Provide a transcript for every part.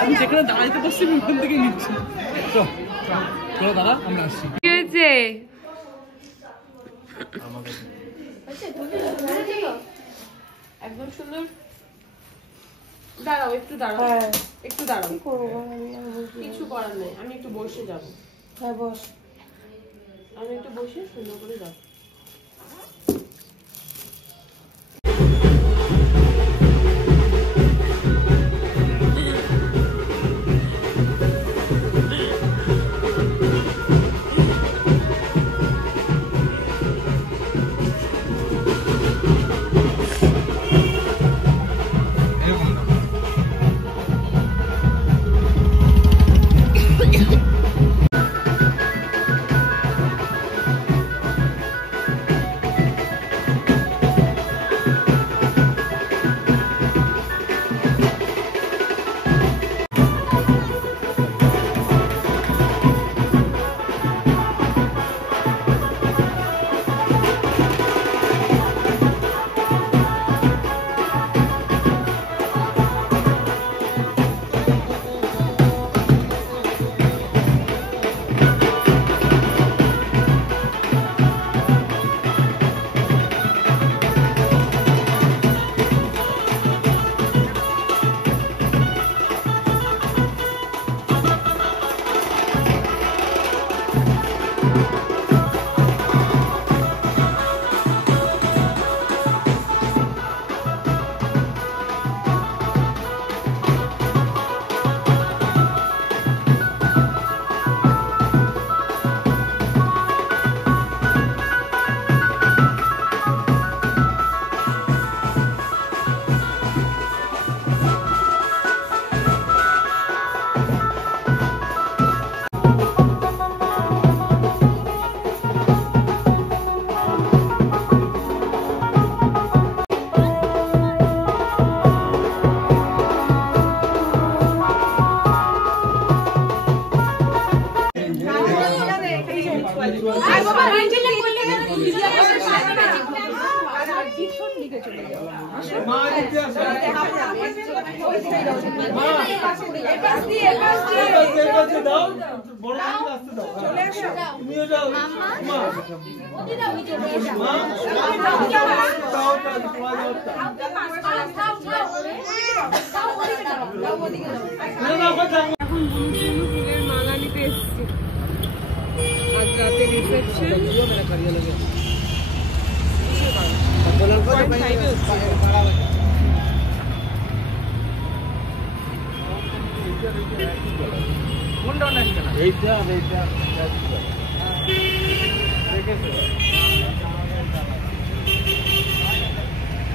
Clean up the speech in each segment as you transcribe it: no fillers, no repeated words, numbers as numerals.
আমি যেখানে দাঁড়াইতে পারছি ওখান থেকে নিচ্ছি। চলো দাদা আমরা আসছি। কি হয়েছে? একদম সুন্দর। দাঁড়াও একটু দাঁড়াও, একটু দাঁড়াও। কিছু করার নেই, আমি একটু বসে যাবো। হ্যাঁ বস, আমি একটু বসে সুন্দর করে যাবো।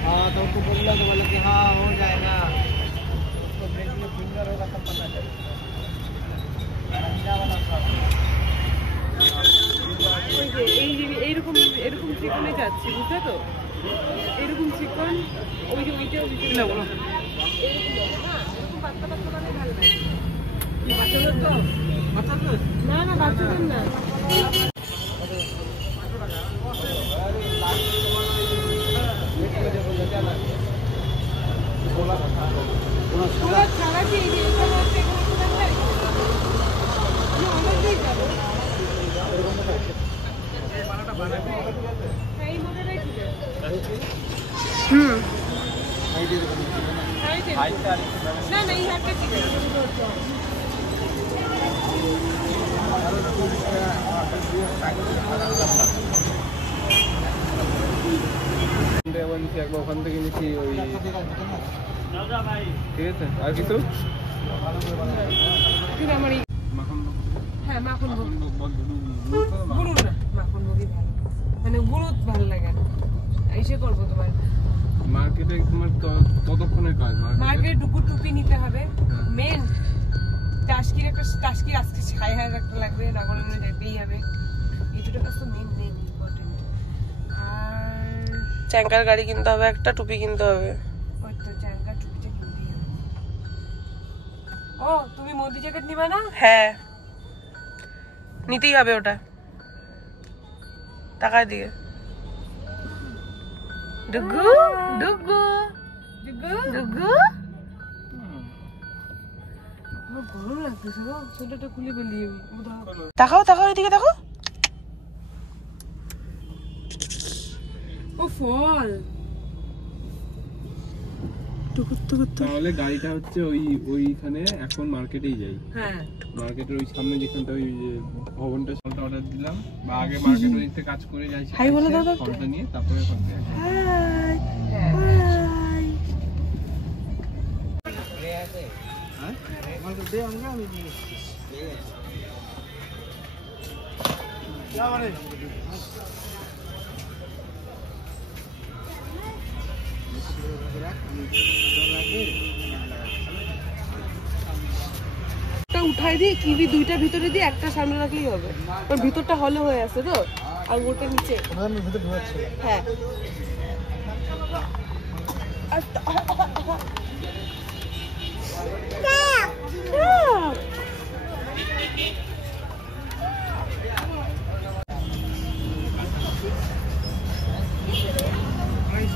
हाँ तो उसको बोला तो बोला कि हाँ हो जाएगा, उसको ब्रेक में फिंगर होगा तब पता चलेगा। এইরকম এরকম চিকনে যাচ্ছে, বুঝছো তো? এরকম চিকন ওই যে ওইটা না বলো, এরকম পাতলা পাতলা মানে ভালো লাগে। বাচ্চাদের তো না না বাচ্চাদের না। ছাড়া কি না না এই হাতটা ঠিক আছে। ওখান থেকে নিচ্ছি ওই, ঠিক আছে। আর কিছু হ্যাঁ মাখন গুঁড়ো না, মাখন মুড়ি ভালো, মানে গুঁড়ো ভালো লাগে না। এসে করবো তোমার মার্কেটে, তোমার ততক্ষণের কাজ। মার্কেটে ডুকুর টুপি নিতে হবে, মেন টাস্কির একটা টাস্কির আজকে ৬,০০০ একটা লাগবে, নগরনে যেতেই হবে, এই দুটো কাজ তো মেন ইম্পর্টেন্ট। আর চ্যাঙ্কার গাড়ি কিনতে হবে, একটা টুপি কিনতে হবে। ওই তো চ্যাঙ্কার টুপিটা কিনতেই হবে। ও তুমি মোদি জ্যাকেট নিবা না? হ্যাঁ নিতেই হবে ওটা। তাকায় দিকে ডুগু ডুগু ডুগু গরম লাগতেছে গো, সোয়েটারটা খুলে বেরিয়ে তাকাও তাকাও এদিকে দেখো। ও ফল তাহলে গাড়িটা হচ্ছে ওইখানে এখন মার্কেটেই যাই। হ্যাঁ মার্কেটের ওই সামনে যেখানটা ওই যে ভবনটা ফলটা অর্ডার দিলাম, বা আগে মার্কেট ওইতে কাজ করে যাই, হাই বলে দাও ফলটা নিয়ে তারপরে ফলটা হাই উঠাই দিয়ে কিবি দুইটা ভিতরে দিয়ে একটা সামনে রাখলেই হবে, ওর ভিতরটা হলে হয়ে আছে তো, আর ওটা নিচে হ্যাঁ।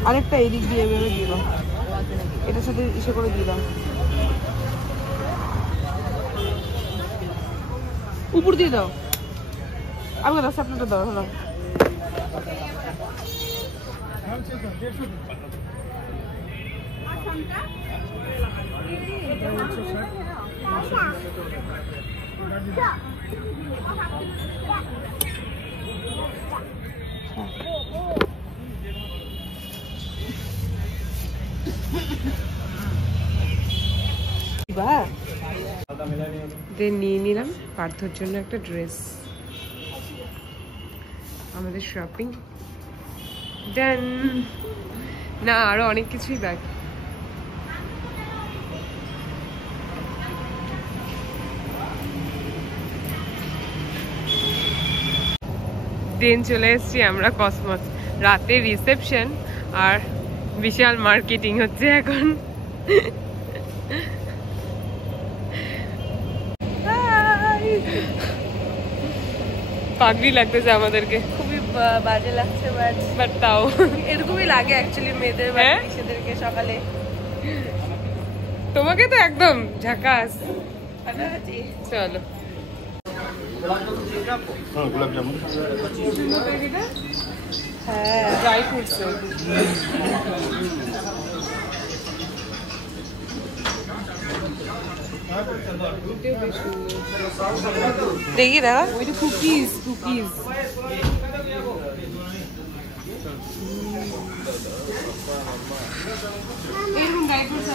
আরেকটা এদিক দিয়ে এভাবে দিয়ে দাও, এটার সাথে ইসে করে দিয়ে দাও, উপর দিয়ে দাও। আমি রাস্তা আপনারটা দাও। হলো নিয়ে নিলাম পার্থর জন্য একটা ড্রেস। আমাদের শপিং ডান, না আরো অনেক কিছুই বাকি। দিন চলে এসেছি আমরা কসমস, রাতে রিসেপশন আর বিশাল মার্কেটিং হচ্ছে এখন। পাগড়ি লাগতেছে আমাদেরকে, খুবই বাজে লাগছে, বাট তাও এরকমই লাগে অ্যাকচুয়ালি মেয়েদের বাচ্চাদেরকে সকালে। তোমাকে তো একদম ঝাকাস। চলো হ্যাঁ ড্রাই ফ্রুটস দেখি দেখা, ওইটা কুকিজ কুকিজ। এরকম ড্রাই ফ্রুটস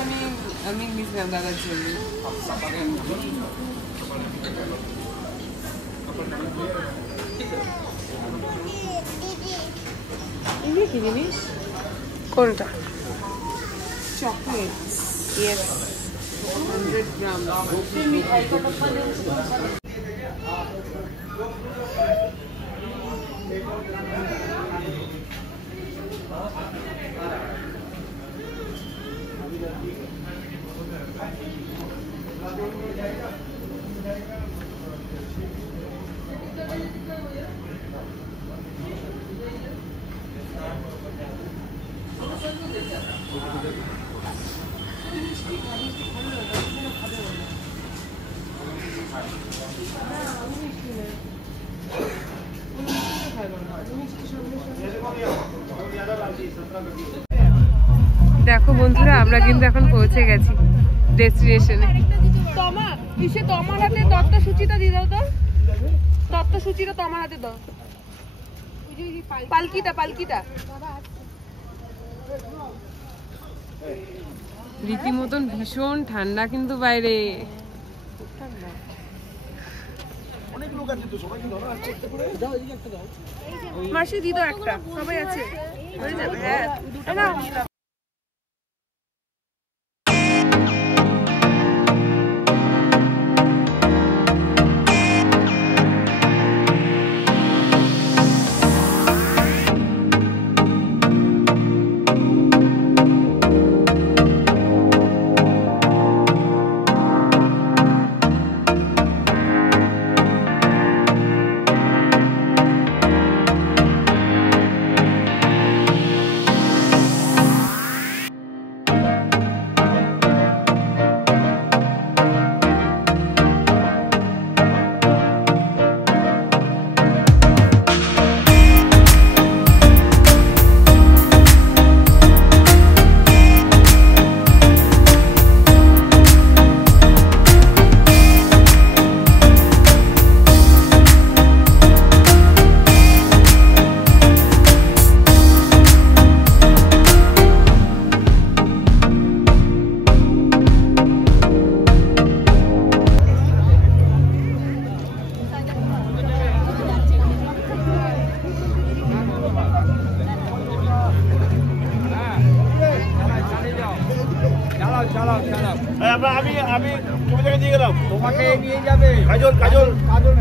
আমি নিয়েছিলাম দাদার জন্য। এগুলো কি জিনিস? কোনটা? চকলেট। ইয়েস 100 গ্রাম। দেখো বন্ধুরা, আমরা কিন্তু এখন পৌঁছে গেছি ডেস্টিনেশনে। তোমার হাতে তত্ত্বসূচিটা দিয়ে দাও তো, তত্ত্বসূচিটা তোমার হাতে দাও, পালকিটা পালকিটা। রীতিমতন ভীষণ ঠান্ডা কিন্তু বাইরে। মাসি দিদো একটা, সবাই আছে হয়ে যাবে। হ্যাঁ আমি ছবি থেকে দিয়ে গেলাম, তোমাকে নিয়ে যাবে কাজল কাজল কাজল।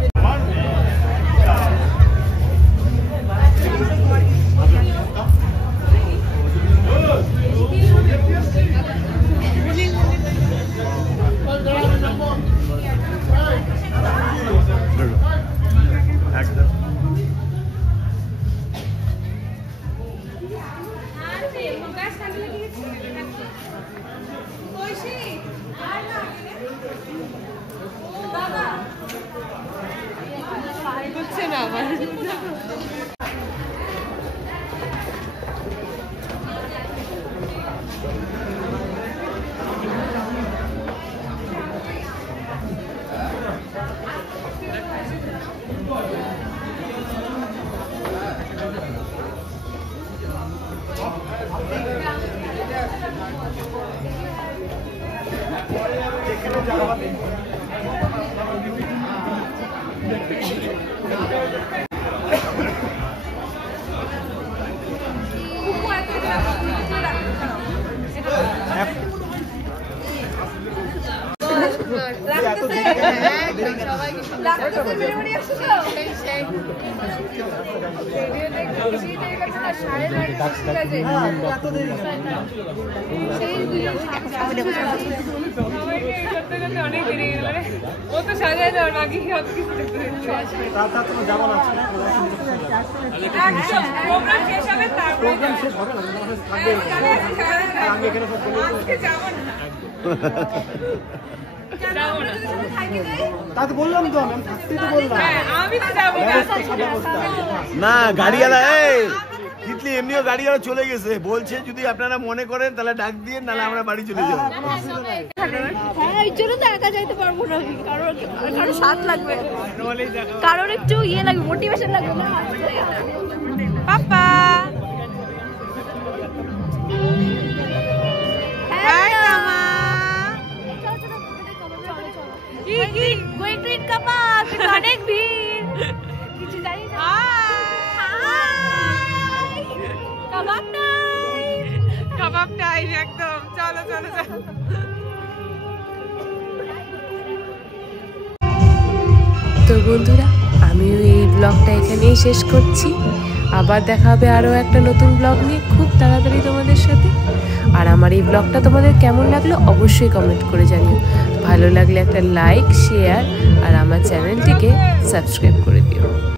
বুঝছে না আমার অনেক দেরি মানে ও তো সাজায় দেওয়ার বাকি সব কিছু প্রোগ্রাম শেষ হবে না গাড়িওয়ালা তিতলি এমনিও গাড়িওয়ালা চলে গেছে, বলছে যদি আপনারা মনে করেন তাহলে ডাক দিয়ে, নাহলে আমরা বাড়ি চলে যাবো। হ্যাঁ এই জন্য তো একা যাইতে পারবো না, কারণ সাথ লাগবে, কারণ একটু ইয়ে লাগবে, মোটিভেশন লাগবে না। পাপা অনেক ভিড়, কিছু জানি না। কাবাব টাইম একদম, চলো চলো চলো। তো বন্ধুরা, আমিও এই ব্লগটা এখানেই শেষ করছি। আবার দেখা হবে আরও একটা নতুন ব্লগ নিয়ে খুব তাড়াতাড়ি তোমাদের সাথে। আর আমার এই ব্লগটা তোমাদের কেমন লাগলো অবশ্যই কমেন্ট করে জানিও। ভালো লাগলে একটা লাইক, শেয়ার আর আমার চ্যানেলটিকে সাবস্ক্রাইব করে দিও।